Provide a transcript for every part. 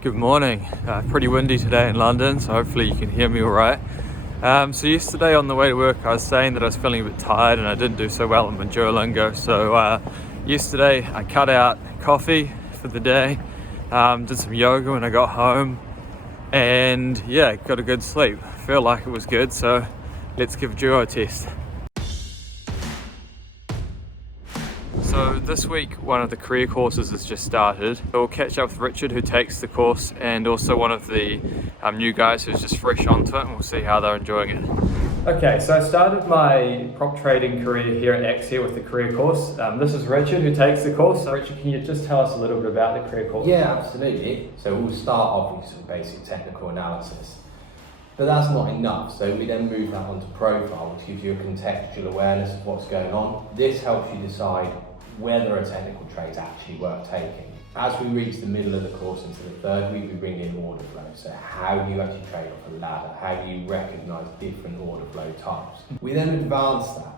Good morning. Pretty windy today in London, so hopefully you can hear me all right. So yesterday on the way to work, I was saying that I was feeling a bit tired and I didn't do so well on my Duolingo. So yesterday I cut out coffee for the day, did some yoga when I got home, and yeah, got a good sleep. I feel like it was good, so let's give Duo a test. So this week, one of the career courses has just started. We'll catch up with Richard, who takes the course, and also one of the new guys who's just fresh onto it, and we'll see how they're enjoying it. Okay, so I started my prop trading career here at Axia with the career course. This is Richard, who takes the course. So Richard, can you just tell us a little bit about the career course? Yeah, absolutely. So we'll start off with some basic technical analysis. But that's not enough, so we then move that onto profile, which gives you a contextual awareness of what's going on. This helps you decide whether a technical trade is actually worth taking. As we reach the middle of the course into the third week, we bring in order flow. So how do you actually trade off a ladder? How do you recognise different order flow types? We then advance that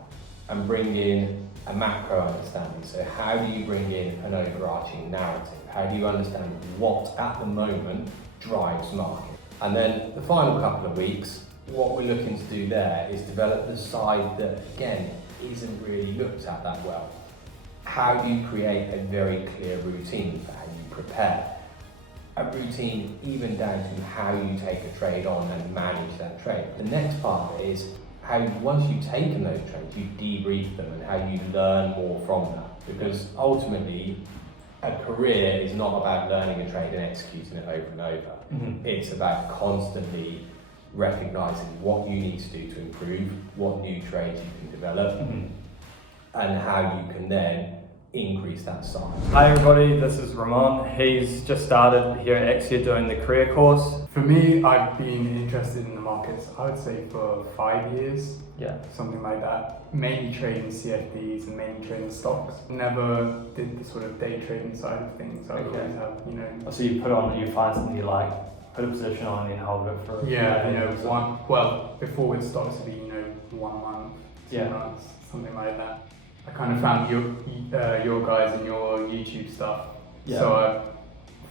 and bring in a macro understanding. So how do you bring in an overarching narrative? How do you understand what at the moment drives market? And then the final couple of weeks, what we're looking to do there is develop the side that, again, isn't really looked at that well. How do you create a very clear routine for how you prepare? A routine even down to how you take a trade on and manage that trade. The next part of it is how, once you've taken those trades, you debrief them and how you learn more from that. Because ultimately, a career is not about learning a trade and executing it over and over. Mm-hmm. It's about constantly recognizing what you need to do to improve, what new trades you can develop, mm-hmm. and how you can then increase that size. Hi everybody, this is Ramon. He's just started here at Axia doing the career course. For me, I've been interested in the markets, I would say for 5 years. Yeah. Something like that. Mainly trading CFDs and mainly trading stocks. Never did the sort of day trading side of things. I always have, So you put on, you find something you like, put a position on and then hold it for before with stocks it'd be, 1 month, 2 months, something like that. I kind of found your guys and your YouTube stuff, so I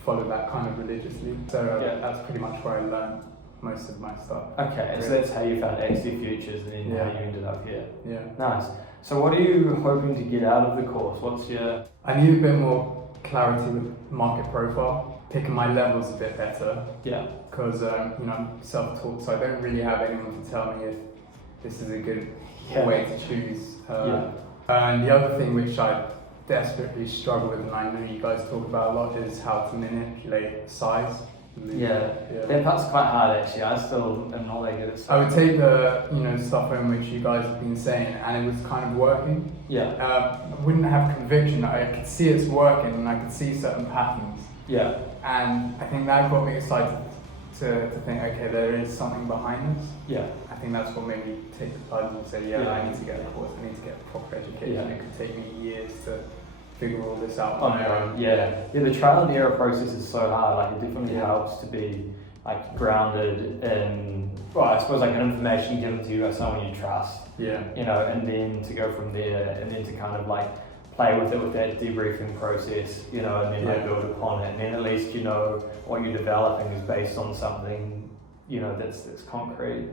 followed that kind of religiously. So that's pretty much where I learned most of my stuff. Okay, and so that's how you found Axia Futures and then how you ended up here. Yeah. Nice. So what are you hoping to get out of the course? What's your... I need a bit more clarity with market profile, picking my levels a bit better. Yeah. Because I'm self-taught, so I don't really have anyone to tell me if this is a good way to choose. And the other thing which I desperately struggle with, and I know you guys talk about a lot, is how to manipulate size. That part's quite hard actually. I still am not that good at stuff. I would take the stuff in which you guys have been saying, and it was kind of working. I wouldn't have conviction. I could see it's working, and I could see certain patterns. Yeah. And I think that got me excited to think, okay, there is something behind this. Yeah. I think that's what made me take the plunge and say, I need to get a course, I need to get a proper education. It could take me years to figure all this out on my own. The trial and error process is so hard. Like, it definitely helps to be like grounded in, I suppose, like an information given to you by someone you trust. Yeah. And then to go from there, and then to kind of like play with it with that debriefing process, and then build upon it, and then at least what you're developing is based on something that's concrete.